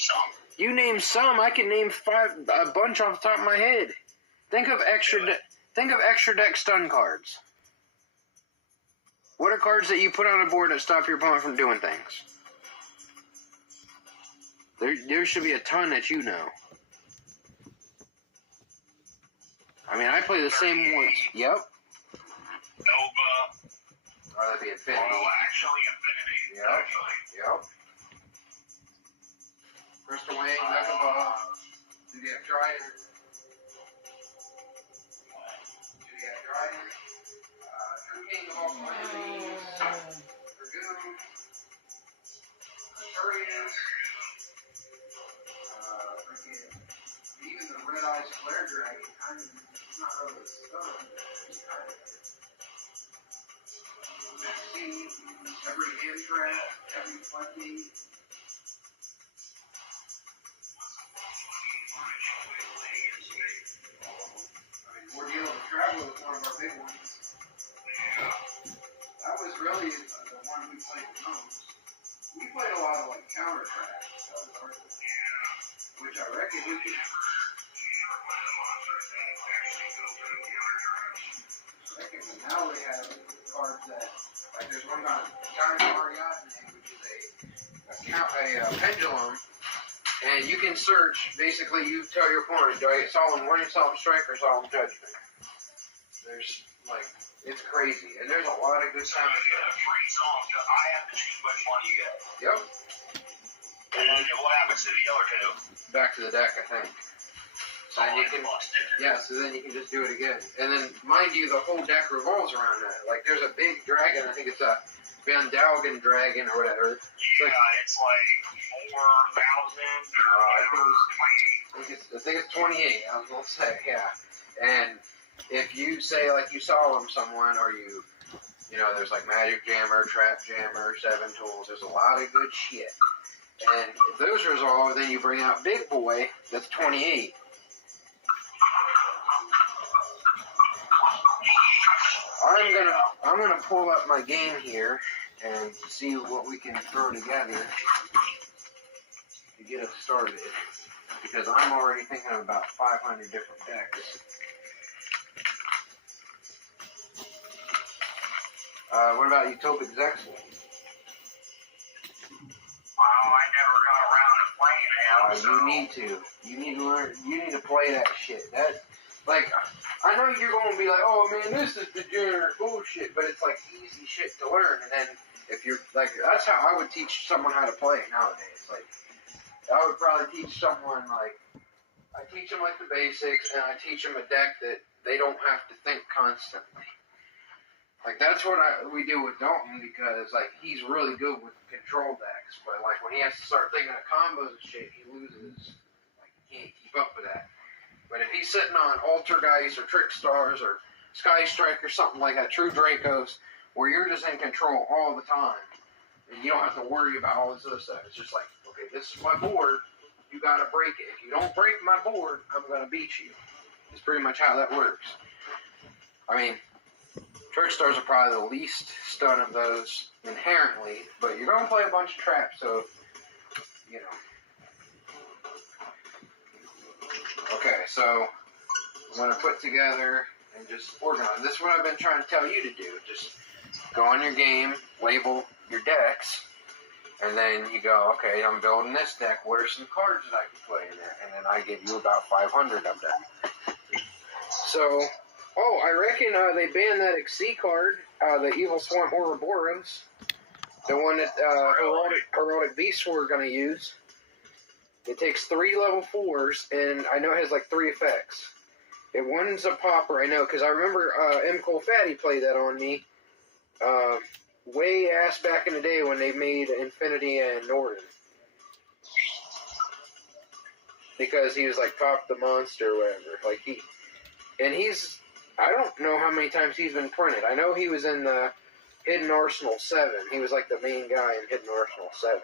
some. You name some, I can name a bunch off the top of my head. Think of extra deck stun cards. What are cards that you put on a board that stop your opponent from doing things? There should be a ton that you know. I mean, I play the same ones. Yep. Nova. Oh, that'd be Infinity. Oh, actually, Infinity. Yep. Actually. Yep. Crystal Wing, Mecha Ball, Zodiac Trident. Zodiac Trident. True King of all Calamities. Dragoon. Arturians. Even the Red Eyes Flare Dragon, kind of, it's not really a stun, it's kind of Maxine, every hand trap, every floodgate. I mean, Ordeal of Traveler was one of our big ones. That was really the one we played the most. We played a lot of like counter traps. That was our thing. Which I reckon we could. But now they have cards that, like there's one called Giant Ariadne, which is a pendulum, and you can search, basically you tell your opponent, do I get Solemn Warning, Solemn Strike, or Solemn Judgment? There's, like, it's crazy, and there's a lot of good counter traps. I have to choose which one you get. Yep. And then what happens to the other two? Back to the deck, I think. So then you can, yeah, so then you can just do it again. And then, mind you, the whole deck revolves around that. Like, there's a big dragon, I think it's a Van Dalgen dragon or whatever. Yeah, it's like 4,000 or whatever. I think it's 28, I was going to say, yeah. And if you say, like, you Solemn someone, or you know, there's like Magic Jammer, Trap Jammer, 7 Tools, there's a lot of good shit. And if those resolve, then you bring out Big Boy, that's 28. I'm gonna pull up my game here and see what we can throw together to get us started, because I'm already thinking of about 500 different decks. What about Utopic Zexal? I never got around to playing him. You need to. You need to learn. You need to play that shit. That, like, I know you're going to be like, oh man, this is degenerate bullshit, but it's like easy shit to learn. And then if you're like, that's how I would teach someone how to play nowadays. Like, I would probably teach someone like, I teach them like the basics, and I teach them a deck that they don't have to think constantly. Like, that's what we do with Dalton, because, like, he's really good with control decks, but, like, when he has to start thinking of combos and shit, he loses. Like, he can't keep up with that. But if he's sitting on Altergeist or Trick Stars or Sky Strike or something like that, True Dracos, where you're just in control all the time, and you don't have to worry about all this other stuff. It's just like, okay, this is my board, you gotta break it. If you don't break my board, I'm gonna beat you. It's pretty much how that works. I mean, Trick Stars are probably the least stun of those inherently, but you're going to play a bunch of traps, so, you know. Okay, so I'm going to put together and just organize. This is what I've been trying to tell you to do. Just go on your game, label your decks, and then you go, okay, I'm building this deck. What are some cards that I can play in there? And then I give you about 500 of them. So, oh, I reckon they banned that Xyz card, the Evil Swamp Ouroboros. The one that Heraldic Beasts were going to use. It takes 3 level 4s, and I know it has like 3 effects. One's a popper, I know, because I remember M. Cole Fatty played that on me way ass back in the day when they made Infinity and Norton. Because he was like Pop the Monster or whatever. Like he's, I don't know how many times he's been printed. I know he was in the Hidden Arsenal 7. He was like the main guy in Hidden Arsenal 7.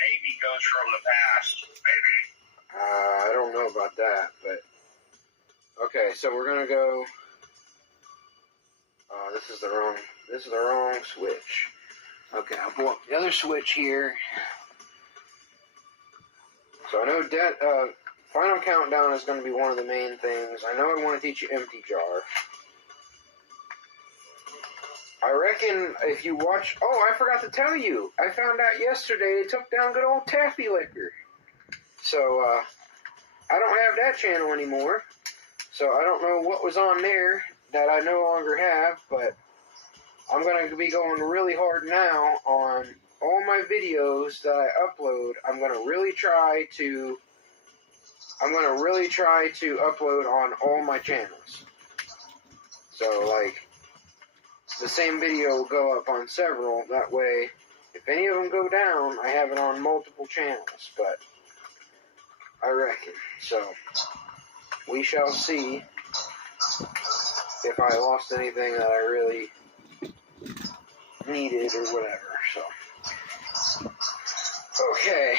Maybe goes from the past. Maybe. I don't know about that, but okay. So we're gonna go. This is the wrong switch. Okay, I'll pull up the other switch here. So I know Final Countdown is going to be one of the main things. I know I want to teach you Empty Jar. I reckon if you watch... Oh, I forgot to tell you. I found out yesterday they took down good old Taffy Liquor. So, I don't have that channel anymore. So I don't know what was on there that I no longer have, but I'm going to be going really hard now on all my videos that I upload. I'm going to really try to upload on all my channels. So, like, the same video will go up on several. That way, if any of them go down, I have it on multiple channels. But I reckon. So, we shall see if I lost anything that I really needed or whatever. So, okay.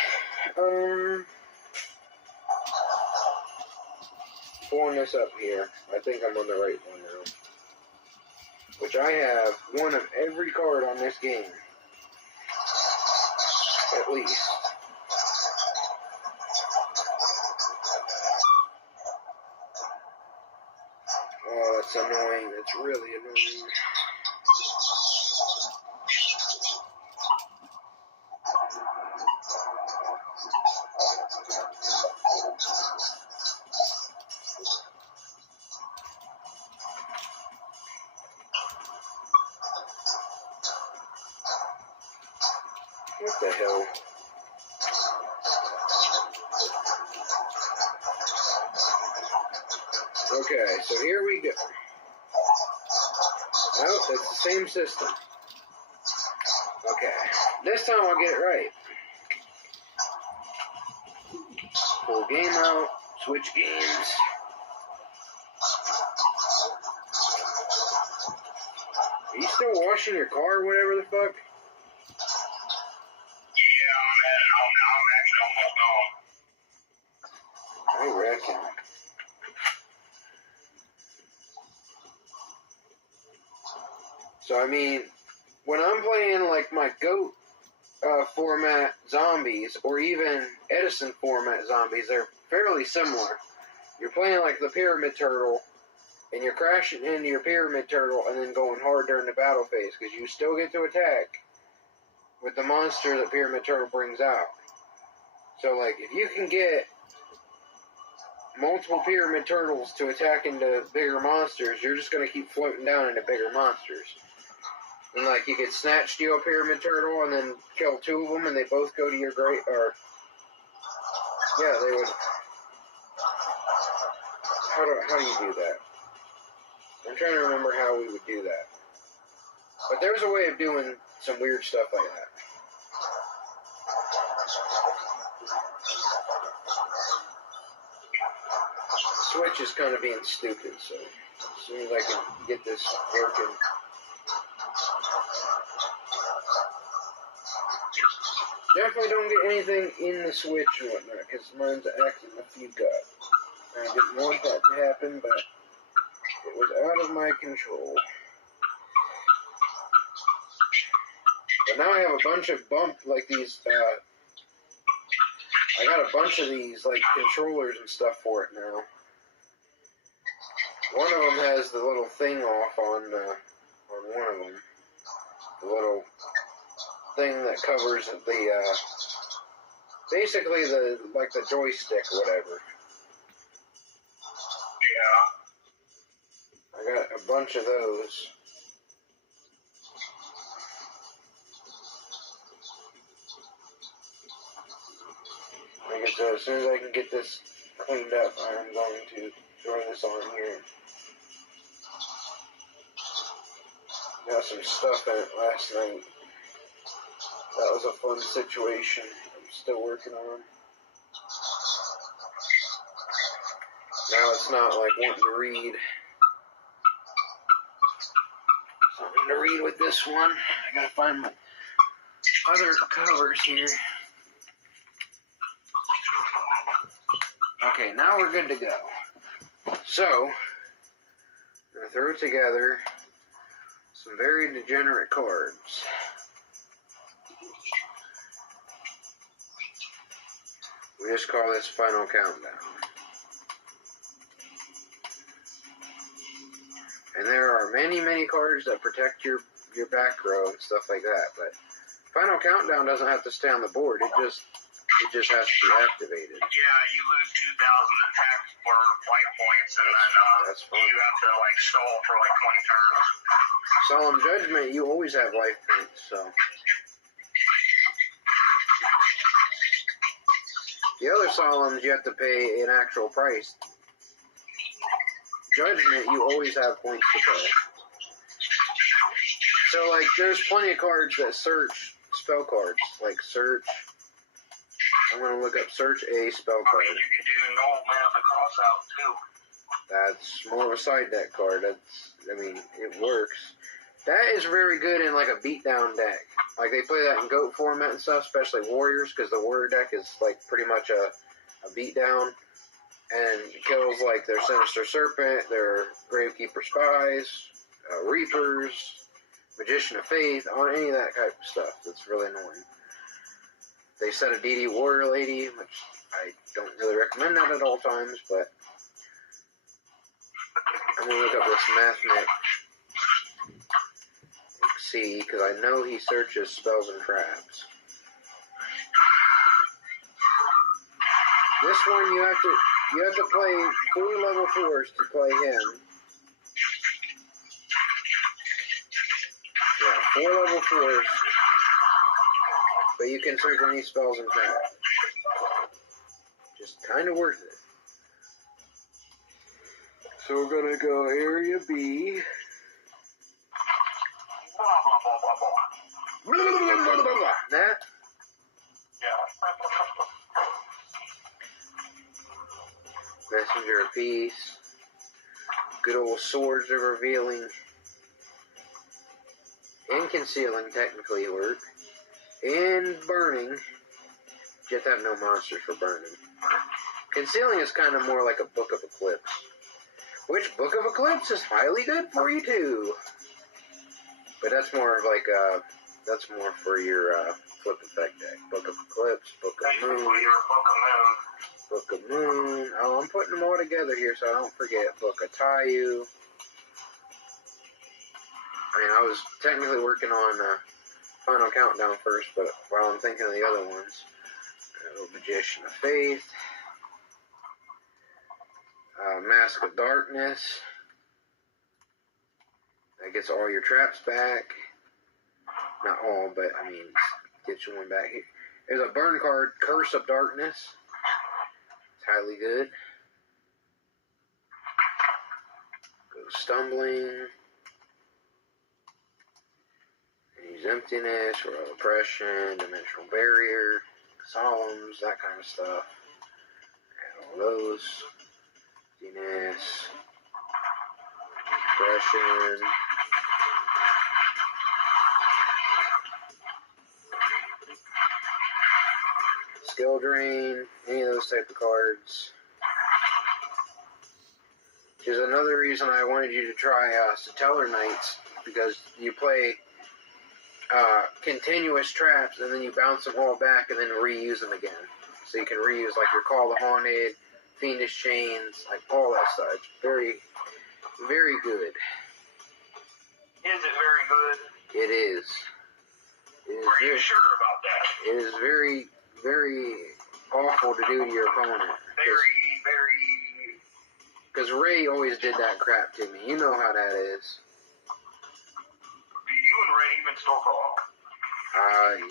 Pulling this up here. I think I'm on the right one now. Which I have one of every card on this game. At least. Oh, that's annoying. That's really annoying. What the hell? Okay, so here we go. Nope, it's the same system. Okay, this time I'll get it right. Pull game out, switch games. Are you still washing your car or whatever the fuck? I'm actually almost home. I reckon. So, I mean, when I'm playing, like, my GOAT format zombies, or even Edison format zombies, they're fairly similar. You're playing, like, the Pyramid Turtle, and you're crashing into your Pyramid Turtle and then going hard during the battle phase, because you still get to attack with the monster that Pyramid Turtle brings out. So, like, if you can get multiple Pyramid Turtles to attack into bigger monsters, you're just going to keep floating down into bigger monsters. And, like, you could snatch, steal a Pyramid Turtle and then kill two of them, and they both go to your great, or, yeah, they would. How do you do that? I'm trying to remember how we would do that. But there's a way of doing some weird stuff like that. Switch is kind of being stupid, so as soon as I can get this working. Definitely don't get anything in the switch and whatnot, because mine's acting a few gut. I didn't want that to happen, but it was out of my control. But now I have a bunch of like these, I got a bunch of these, like, controllers and stuff for it now. One of them has the little thing off on one of them. The little thing that covers the, basically like the joystick or whatever. Yeah. I got a bunch of those. Like I said, as soon as I can get this cleaned up, I'm going to throw this on here. Got some stuff in it last night. That was a fun situation. I'm still working on. Now it's not like wanting to read. Something to read with this one. I gotta find my other covers here. Okay, now we're good to go. So, I'm gonna throw together some very degenerate cards. We just call this Final Countdown. And there are many, many cards that protect your back row and stuff like that, but Final Countdown doesn't have to stay on the board. It just has to be activated. Yeah, you lose 2,000 attack for flight points, and then that's fun. You have to like stall for like 20 turns. Solemn Judgment, you always have life points, so. The other Solemns, you have to pay an actual price. Judgment, you always have points to pay. So, like, there's plenty of cards that search spell cards. Like, search. I'm going to look up search a spell card. I mean, you can do Noel Man of the Cross out, too. That's more of a side deck card. It works. That is very good in, like, a beatdown deck. Like, they play that in GOAT format and stuff, especially Warriors, because the Warrior deck is, like, pretty much a beatdown. And kills like their Sinister Serpent, their Gravekeeper Spies, Reapers, Magician of Faith, on any of that type of stuff. That's really annoying. They set a DD Warrior Lady, which I don't really recommend that at all times, but I'm going to look up this Mathmech XC, because I know he searches spells and traps. This one you have to play 4 level 4s to play him. Yeah, 4 level 4s. But you can search any spells and traps. Just kind of worth it. So we're going to go Area B. That? Messenger of Peace. Good old Swords of Revealing. And Concealing technically work. And Burning. You have to have no monsters for Burning. Concealing is kind of more like a Book of Eclipse. Which Book of Eclipse is highly good for you too. But that's more of like that's more for your flip effect deck. Book of Eclipse, Book of Moon. Book of Moon. Oh, I'm putting them all together here so I don't forget. Book of Tayu. I mean, I was technically working on Final Countdown first, but while I'm thinking of the other ones. Magician of Faith. Mask of Darkness. That gets all your traps back. Not all, but I mean, get you one back here. There's a burn card, Curse of Darkness. It's highly good. Go Stumbling. Use Emptiness, Royal Oppression, Dimensional Barrier, Solemns, that kind of stuff. And all those. Emptiness. Oppression. Skill Drain, any of those type of cards. Which is another reason I wanted you to try Satellar Knights, because you play continuous traps and then you bounce them all back and then reuse them again. So you can reuse like your Call the Haunted, Fiendish Chains, like all that stuff. It's very, very good. Is it very good? It is. Are you sure about that? It is very, very awful to do to your opponent. Very. Because Ray always did that crap to me. You know how that is. Do you and Ray even still talk?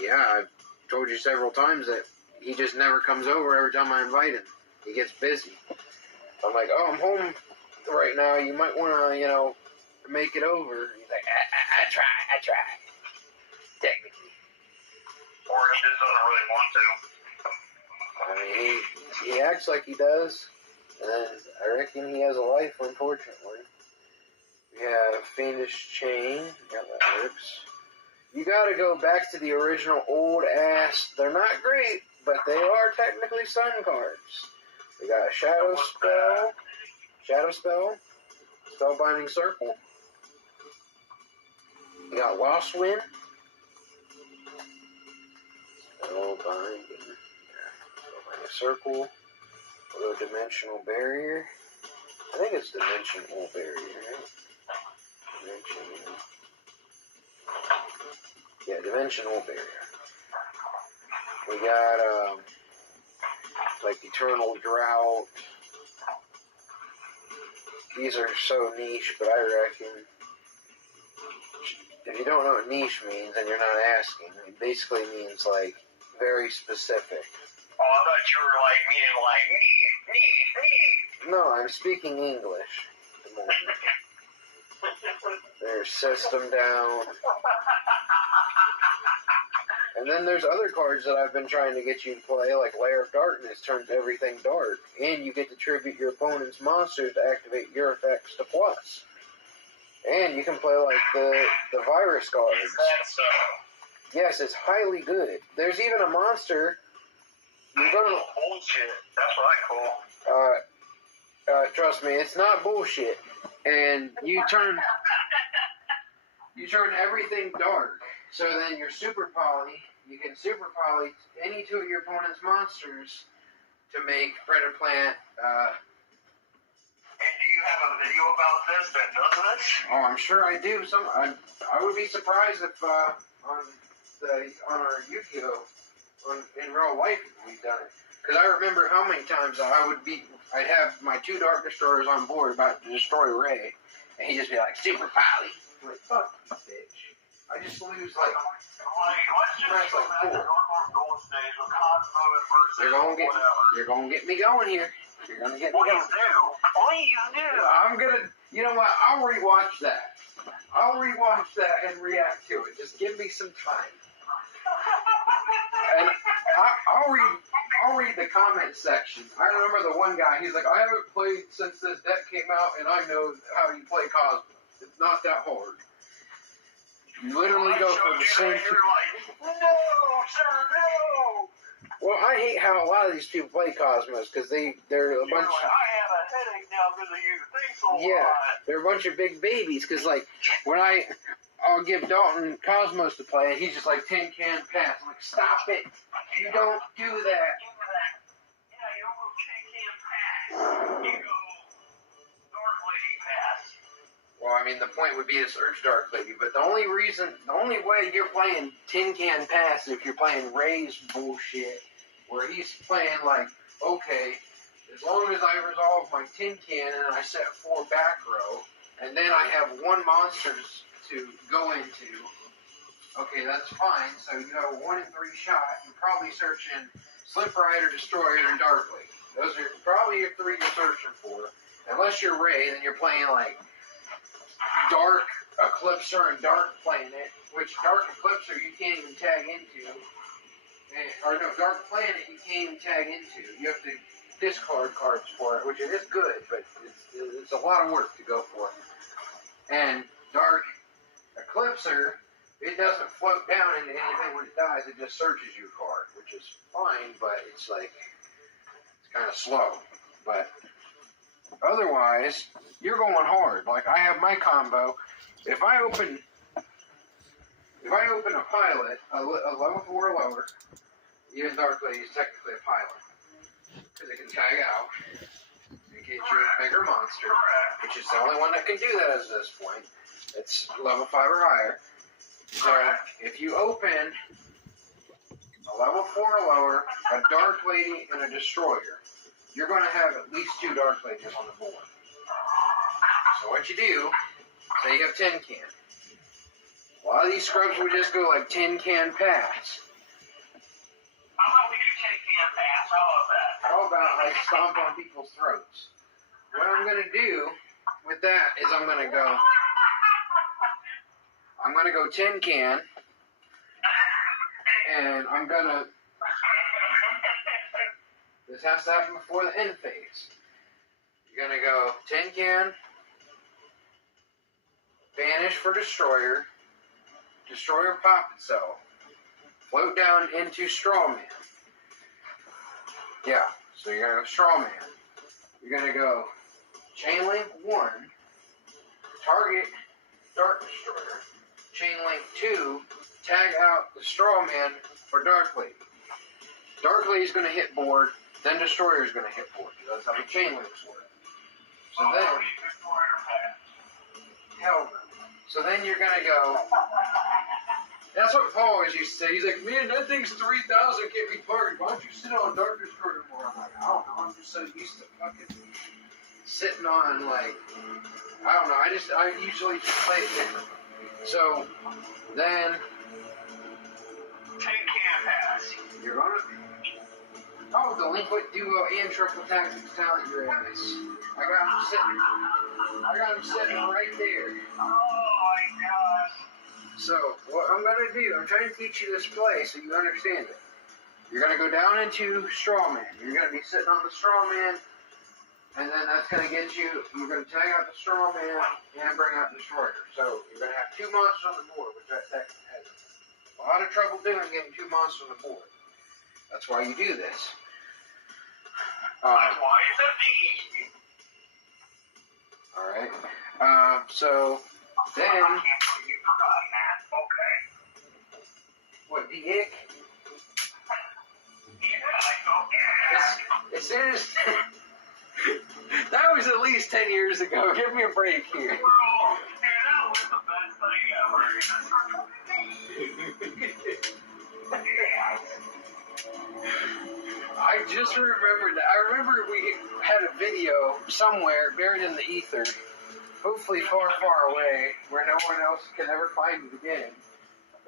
Yeah, I've told you several times that he just never comes over every time I invite him. He gets busy. I'm like, oh, I'm home right now. You might want to, make it over. He's like, I try. Technically. Or he just doesn't really want to. I mean, he acts like he does, and I reckon he has a life, unfortunately. We have Fiendish Chain. Yeah, that works. You gotta go back to the original old ass. They're not great, but they are technically Sun cards. We got Shadow Spell, Spellbinding Circle. We got Lost Wind. Spellbinding circle with a dimensional barrier. I think it's dimensional barrier, right? Dimensional barrier. We got like eternal drought. These are so niche, but I reckon if you don't know what niche means and you're not asking, it basically means like very specific. Oh, I thought you were like meaning like me. No, I'm speaking English at the moment. There's system down. And then there's other cards that I've been trying to get you to play, like Lair of Darkness turns everything dark. And you get to tribute your opponent's monsters to activate your effects to plus. And you can play like the virus cards. Is that so? Yes, it's highly good. There's even a monster. You're gonna bullshit. That's what I call. Trust me, it's not bullshit. And you turn everything dark. So then your super poly, you can super poly any two of your opponent's monsters to make Predator Plant. And do you have a video about this that does this? Oh, I'm sure I do. I would be surprised if on our YUGIOH in real life we've done it. Because I remember how many times I'd have my two Dark Destroyers on board about to destroy Ray, and he'd just be like, super poly. I'm like, fuck you, bitch. I just lose like let's just like go back to 4. Gold stage with Cosmo versus whatever. You're gonna get me going here. You're gonna get me going. Please do. I'm gonna, you know what? I'll rewatch that. And react to it. Just give me some time. And I'll read the comment section. I remember the one guy. He's like, I haven't played since this deck came out, and I know how you play Cosmo. It's not that hard. You literally go for the same. You're like, no, sir, no. Well, I hate how a lot of these people play Cosmos because they're a bunch. Like, I have a headache now because of you. Thanks a lot. Yeah, they're a bunch of big babies. Because like when I'll give Dalton Cosmos to play, and he's just like tin can pass. I'm like, stop it! You don't do that. Yeah, you don't go tin can pass. You go Dark Lady pass. Well, I mean, the point would be to search Dark Lady, but the only way you're playing tin can pass is if you're playing Ray's bullshit, where he's playing like, okay, as long as I resolve my tin can and I set 4 back row, and then I have 1 monster to go into, okay, that's fine. So you have a 1 in 3 shot. You're probably searching Slip Rider, Destroyer, and Dark Lady. Those are probably your 3 you're searching for. Unless you're Ray, then you're playing like Dark Eclipser and Dark Planet, which Dark Eclipser you can't even tag into. Dark Planet you can't even tag into. You have to discard cards for it, which it is good, but it's a lot of work to go for. And Dark Eclipser, it doesn't float down into anything when it dies, it just searches your card, which is fine, but it's like, it's kind of slow. But otherwise, you're going hard. Like, I have my combo. If I open a pilot, a level 4 or lower, even Dark Lady is technically a pilot. Because it can tag out and get you a bigger monster, which is the only one that can do that at this point. It's level 5 or higher. So, if you open a level 4 or lower, a Dark Lady, and a Destroyer, you're going to have at least 2 Dark Ladies on the board. So what you do, say you have 10 can. A lot of these scrubs would just go like 10 can pass. How about we do 10 can pass? How about I stomp on people's throats? What I'm going to do with that is I'm going to go 10 can, and I'm going to, this has to happen before the end phase. You're going to go 10 can, banish for Destroyer, Destroyer pop itself, float down into Strawman. Yeah, so you're going to go Strawman. You're going to go Chain Link 1, target Dark Destroyer, Chain Link 2, tag out the Strawman for Dark Lady. Dark Lady's going to hit board, then Destroyer's going to hit board. That's how the chain links work. So then, hell no. So then you're going to go, that's what Paul always used to say. He's like, man, that thing's 3,000, can't be parked. Why don't you sit on Dark Destroyer more? I'm like, I don't know. I'm just so used to fucking sitting on, like, I don't know. I usually just play it different. So then, Tin can pass. you're going to, oh, delinquent duo and triple tactics talent your ass. I got him sitting right there. Oh my gosh. So, what I'm going to do, I'm trying to teach you this play so you understand it. You're going to go down into straw man. You're going to be sitting on the straw man, and then that's going to get you, you're going to tag out the straw man and bring out the destroyer. So, you're going to have 2 monsters on the board, which that deck has a lot of trouble doing, getting 2 monsters on the board. That's why you do this. That's why it's a D. Alright. So, then, I can't believe you forgot that. Okay. what, the ick? Yeah, I know. Yeah. As soon as, that was at least 10 years ago. Give me a break here. Bro, man, that was the best thing ever. I just remembered that. I remember we had a video somewhere buried in the ether, hopefully far, far away, where no one else can ever find it again,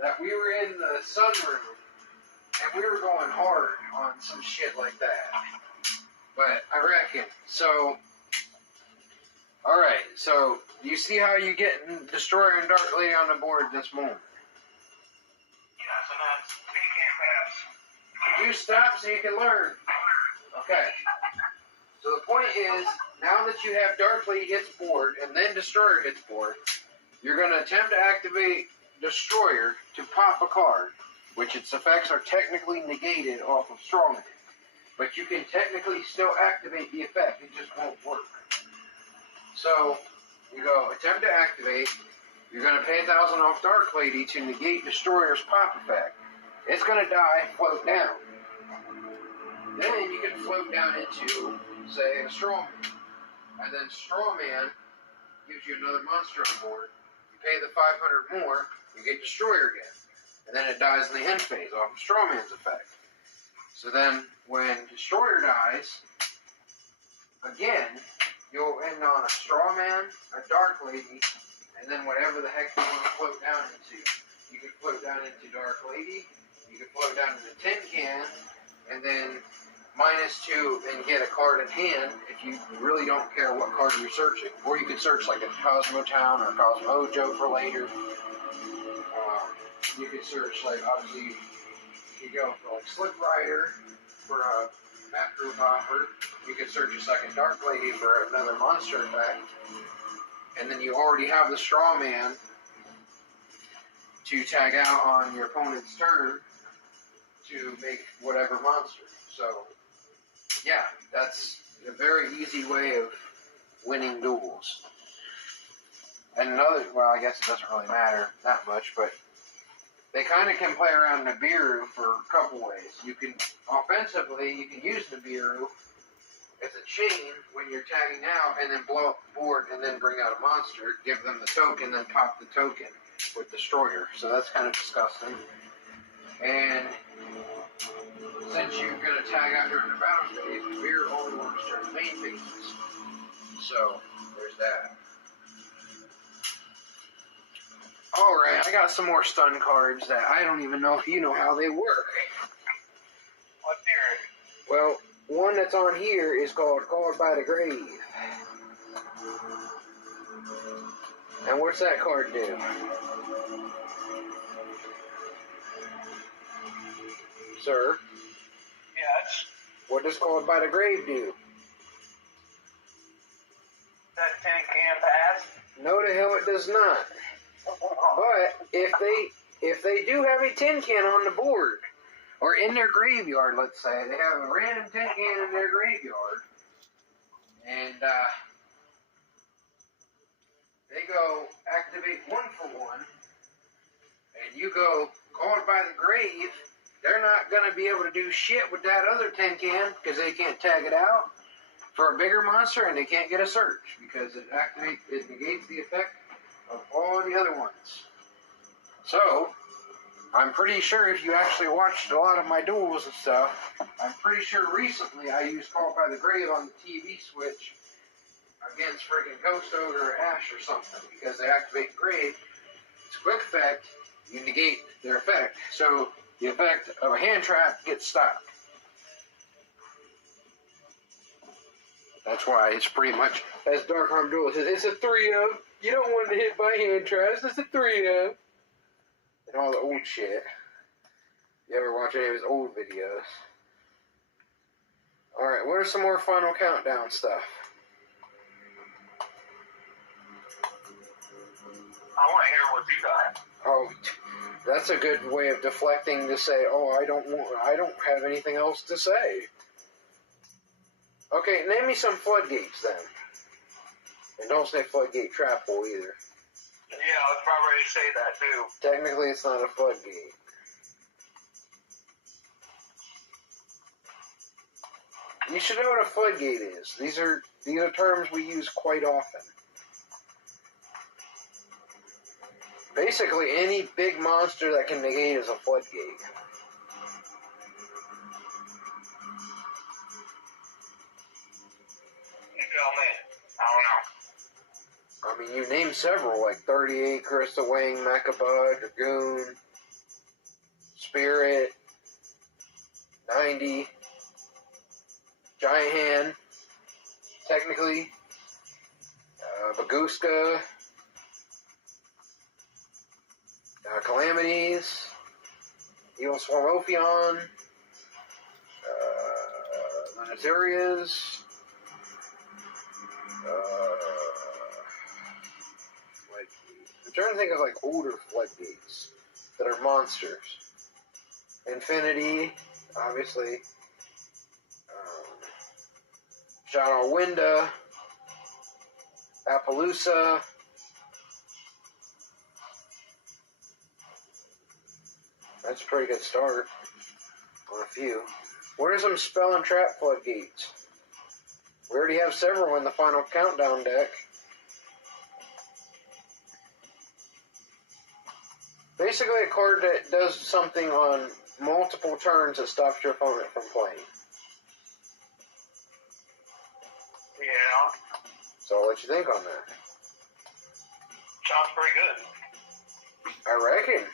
that we were in the sunroom, and we were going hard on some shit like that. But I reckon. So, alright, so you see how you get Destroyer and Dark Lady on the board this moment? Yes, and that's tin can pass. You stop so you can learn. Okay. So the point is, now that you have Dark Lady hits board and then Destroyer hits board, you're going to attempt to activate Destroyer to pop a card, which its effects are technically negated off of Strawman. But you can technically still activate the effect, it just won't work. So, you go attempt to activate, you're going to pay 1,000 off Dark Lady to negate Destroyer's pop effect. It's going to die, float down. Then you can float down into, say, a Strawman. And then Strawman gives you another monster on board. You pay the 500 more, you get Destroyer again. And then it dies in the end phase off of Strawman's effect. So then, when Destroyer dies, again, you'll end on a Strawman, a Dark Lady, and then whatever the heck you want to float down into. You can float down into Dark Lady, you can float down into Tin Can, and then -2 and get a card in hand if you really don't care what card you're searching. Or you could search like a Cosmo Town or a Cosmo Joe for later. You could search, like, obviously, you go for like Slip Rider for a Macro Bopper. You could search a second Dark Lady for another monster effect. And then you already have the Straw Man to tag out on your opponent's turn to make whatever monster. So, yeah, that's a very easy way of winning duels. And another, well, I guess it doesn't really matter that much, but they kind of can play around Nibiru for a couple ways. You can, offensively, you can use Nibiru as a chain when you're tagging out and then blow up the board and then bring out a monster, give them the token, then pop the token with Destroyer. So that's kind of disgusting. And since you're going to tag out during the battle phase, Nibiru only works during the main phases. So, there's that. Alright, I got some more stun cards that I don't even know if you know how they work. What's yours? Well, one that's on here is called Called by the Grave. And what's that card do? Sir? Yes. What does Called by the Grave do? That tin can pass? No, the hell it does not. But if they do have a tin can on the board, or in their graveyard, let's say, they have a random tin can in their graveyard, and they go activate 1 for 1, and you go Called by the Grave they're not going to be able to do shit with that other tin can because they can't tag it out for a bigger monster, and they can't get a search because it negates the effect of all the other ones. So, I'm pretty sure if you actually watched a lot of my duels and stuff, I'm pretty sure recently I used Call by the Grave on the TV switch against friggin' Ghost Ogre or Ash or something because they activate Grave. It's a quick effect, you negate their effect. So the effect of a hand trap gets stopped. That's why it's pretty much, as Darkharm Duel says, it's a 3-of. You don't want to hit by hand traps, it's a 3-of. And all the old shit. You ever watch any of his old videos? Alright, what are some more Final Countdown stuff? I want to hear what you got. Oh, that's a good way of deflecting to say, oh, I don't have anything else to say. Okay, name me some floodgates then. And don't say floodgate trap hole either. Yeah, I was probably ready to say that too. Technically, it's not a floodgate. You should know what a floodgate is. These are terms we use quite often. Basically, any big monster that can negate is a floodgate. You tell me. I don't know. I mean, you named several, like 38, Crystal Wing, Mechabud, Dragoon, Spirit, 90, Giant Hand, technically, Baguska, Calamities, Evil Swarm Ophion, Lunatarias, I'm trying to think of like older floodgates that are monsters. Infinity, obviously. Shadow Winda, Appaloosa. That's a pretty good start on a few. What are some spell and trap floodgates? We already have several in the Final Countdown deck. Basically a card that does something on multiple turns that stops your opponent from playing. Yeah. So I'll let you think on that. Sounds pretty good. I reckon.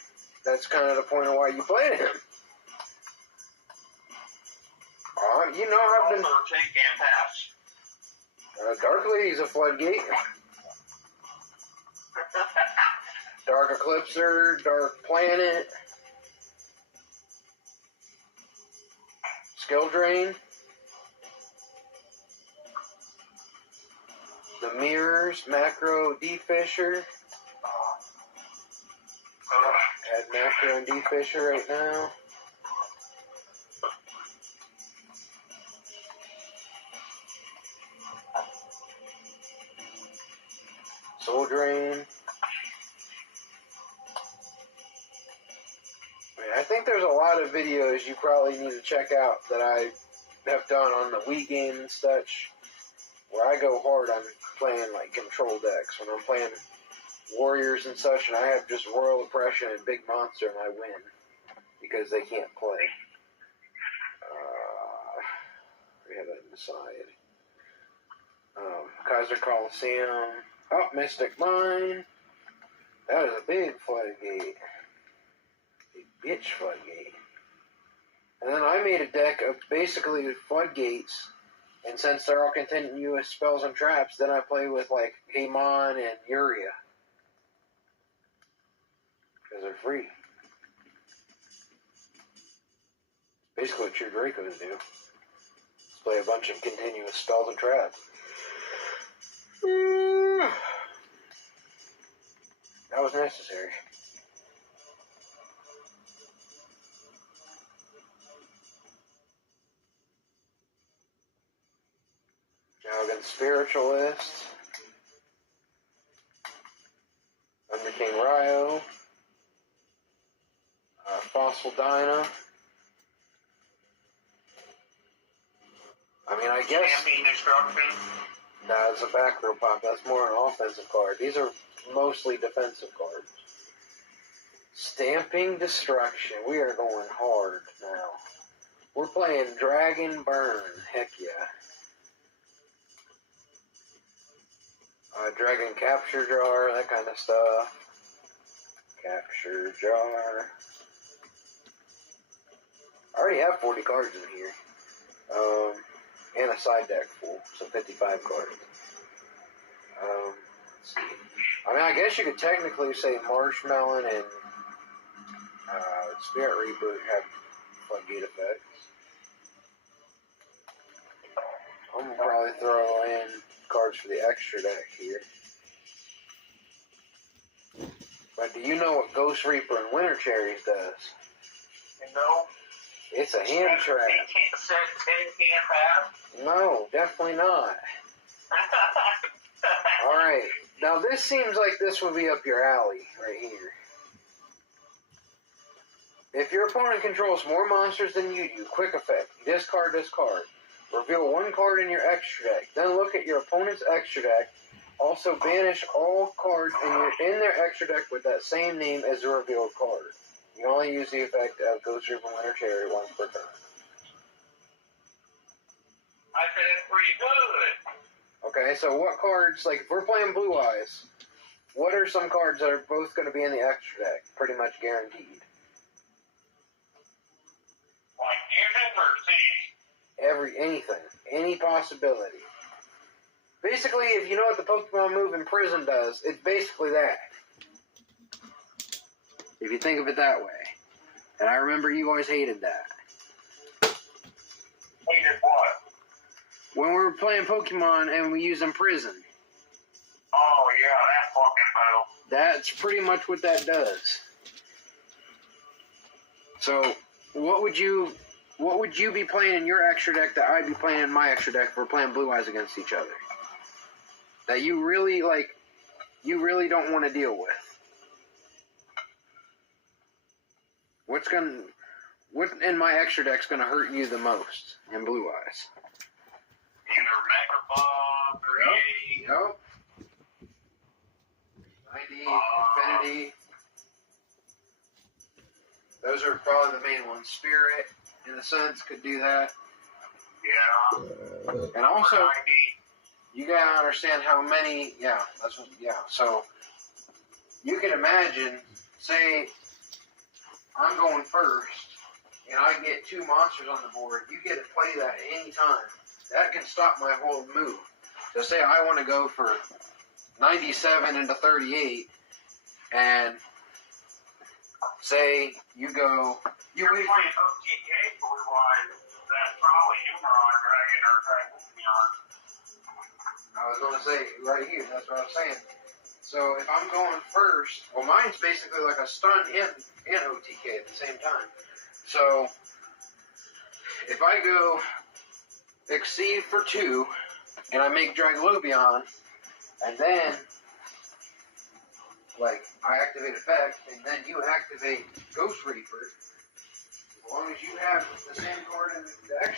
That's kind of the point of why you played him. You know I've been... Also, take and pass. Dark Lady's a floodgate. Dark Eclipser, Dark Planet, Skill Drain, the Mirrors, Macro, D-Fisher. Add Macro and D-Fisher right now. Soul Drain. I think there's a lot of videos you probably need to check out that I have done on the Wii game and such, where I go hard on playing like control decks when I'm playing warriors and such, and I have just Royal Oppression and Big Monster and I win because they can't play. We have that inside. Kaiser Coliseum. Oh, Mystic Mine. That is a big floodgate. Bitch floodgate. And then I made a deck of basically floodgates, and since they're all continuous spells and traps, then I play with like Amon and Uria. Because they're free. Basically what your Dracos do. Just play a bunch of continuous spells and traps. That was necessary. Joggen Spiritualist, Under King Ryo, Fossil Dyna, I mean, I guess... Stamping Destruction. Nah, it's a back row pop. That's more an offensive card. These are mostly defensive cards. Stamping Destruction. We are going hard now. We're playing Dragon Burn. Heck yeah. Dragon Capture Jar, that kind of stuff. Capture Jar. I already have 40 cards in here. And a side deck full, so 55 cards. Let's see. I mean, I guess you could technically say Marshmallow and Spirit Reaper have floodgate effects. I'm gonna probably throw in cards for the extra deck here. But do you know what Ghost Reaper and Winter Cherries does? No. It's a hand trap. No, definitely not. Alright, now this seems like this would be up your alley, right here. If your opponent controls more monsters than you do, quick effect, discard this card. Reveal one card in your extra deck. Then look at your opponent's extra deck. Also banish all cards in their extra deck with that same name as the revealed card. You can only use the effect of Ghost Reaper Winter Cherry once per turn. I said it's pretty good. Okay, so what cards, like if we're playing Blue Eyes, what are some cards that are both going to be in the extra deck? Pretty much guaranteed. Like fusions or cities? Anything. Any possibility. Basically, if you know what the Pokemon move in Prison does, it's basically that. If you think of it that way. And I remember you always hated that. Hated what? When we were playing Pokemon and we use in Prison. Oh, yeah, that fucking move. That's pretty much what that does. So, what would you be playing in your extra deck that I'd be playing in my extra deck if we're playing Blue Eyes against each other? That you really don't want to deal with? What in my extra deck's gonna hurt you the most in Blue Eyes? Either Mega Ball, 38. Yep. 90, Infinity. Those are probably the main ones. Spirit, in a sense, could do that. Yeah. And also, 90. you gotta understand how many. So you can imagine, say, I'm going first, and I get 2 monsters on the board. You get to play that at any time. That can stop my whole move. So say I want to go for 97 into 38, and say you go... You're playing OTK Blue Eyes. That's probably Uberon Dragon or Dragon Beyond. I was going to say, right here, that's what I was saying. So if I'm going first, well, mine's basically like a stun and OTK at the same time. So if I go Exceed for 2, and I make Draglobion, and then, like, I activate effect, and then you activate Ghost Reaper, as long as you have the same card in the extra